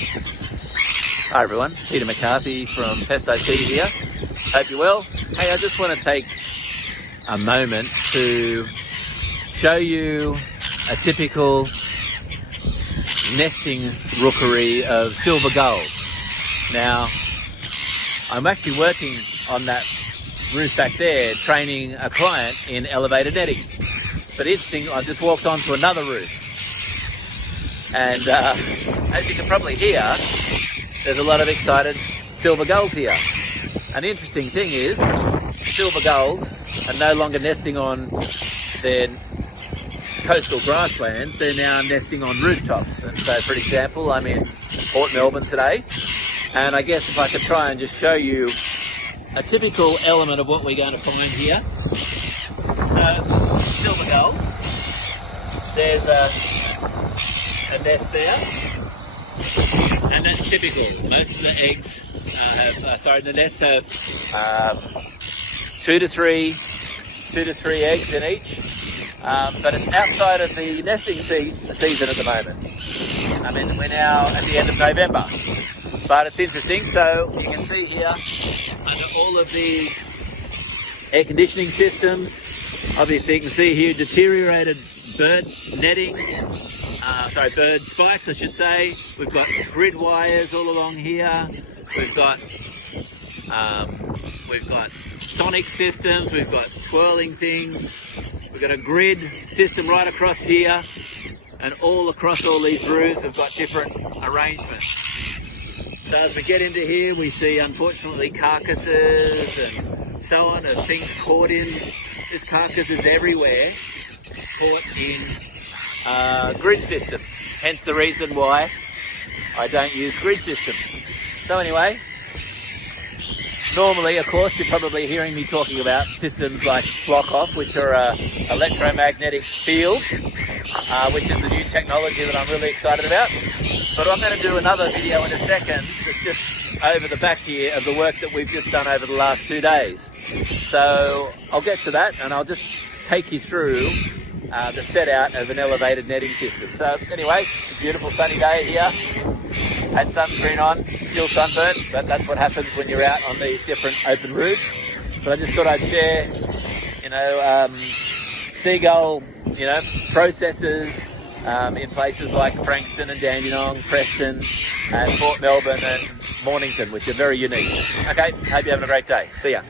Hi everyone, Peter McCarthy from Pest IT here. Hope you're well. Hey, I just want to take a moment to show you a typical nesting rookery of silver gulls. Now, I'm actually working on that roof back there, training a client in elevated netting. But interesting, I've just walked onto another roof. And as you can probably hear, there's a lot of excited silver gulls here. An interesting thing is, silver gulls are no longer nesting on their coastal grasslands, they're now nesting on rooftops. And so, for example, I'm in Port Melbourne today, and I guess if I could try and just show you a typical element of what we're going to find here. So, silver gulls, there's a nest there, and that's typical. Most of the eggs the nests have 2 to 3 eggs in each, but it's outside of the nesting season at the moment. I mean, we're now at the end of November, but it's interesting. So you can see here, under all of the air conditioning systems, obviously you can see here deteriorated bird netting, bird spikes I should say. We've got grid wires all along here. We've got sonic systems, we've got twirling things, we've got a grid system right across here, and all across all these roofs have got different arrangements. So as we get into here, we see unfortunately carcasses and so on of things caught in. There's carcasses everywhere caught in grid systems, hence the reason why I don't use grid systems. So anyway, normally, of course, you're probably hearing me talking about systems like flock-off, which are electromagnetic fields, which is the new technology that I'm really excited about. But I'm going to do another video in a second that's just over the back here of the work that we've just done over the last 2 days. So I'll get to that, and I'll just take you through the set out of an elevated netting system. So anyway, a beautiful sunny day here. Had sunscreen on, still sunburnt, but that's what happens when you're out on these different open roofs. But I just thought I'd share, seagull, processes in places like Frankston and Dandenong, Preston and Port Melbourne and Mornington, which are very unique. Okay, hope you're having a great day. See ya.